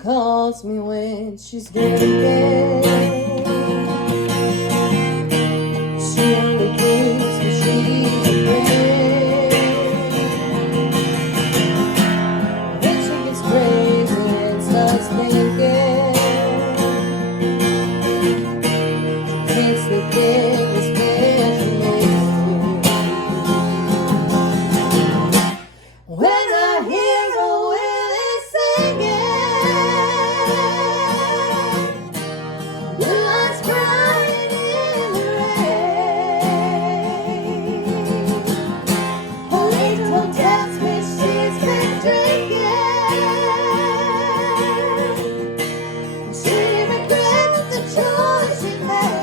calls me when she's drinking. She only drinks when she's afraid. Then she gets crazy and starts thinking she can't sleep in this bed she makes me. When I hear a Willie singing, blue eyes crying in the rain, her ringtone tells me she's been drinking. She regrets the choice she made.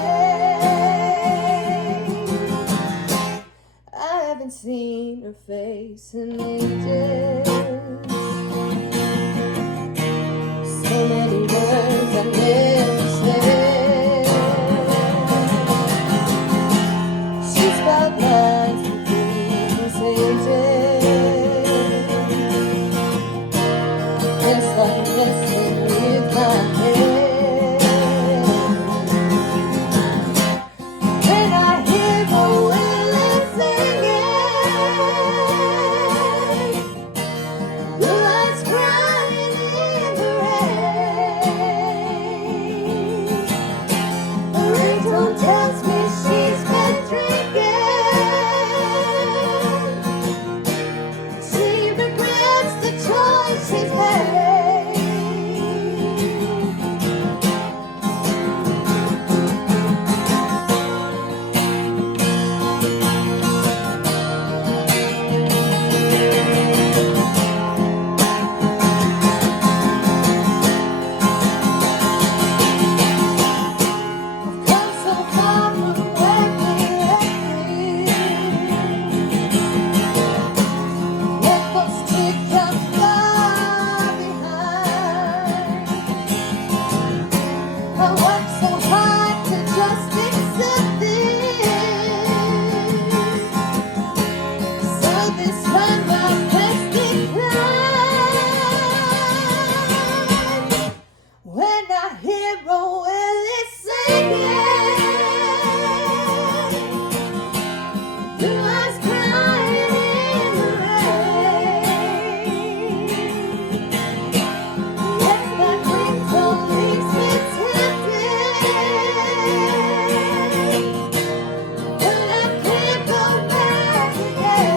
I haven't seen her face in ages. So many words I never said. She's got lines between us ages. It's like messing with my head. When I hear a Willie singing, blue eyes crying in the rain, the ringtone tells me she's been drinking. She regrets the choice she's made. Come so far from where we left me. Let those teardrops far behind. I worked so hard to just accept this. So this time my best decline. When I hear a Willie singing, blue eyes crying in the rain, yes, that ringtone makes me tempted, but I can't go back again.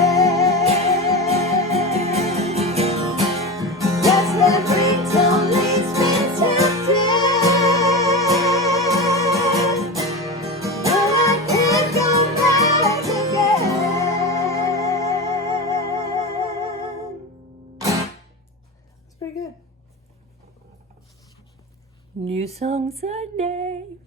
Yes, that ringtone leaves me tempted, but I can't go back again. It's pretty good. New songs a day.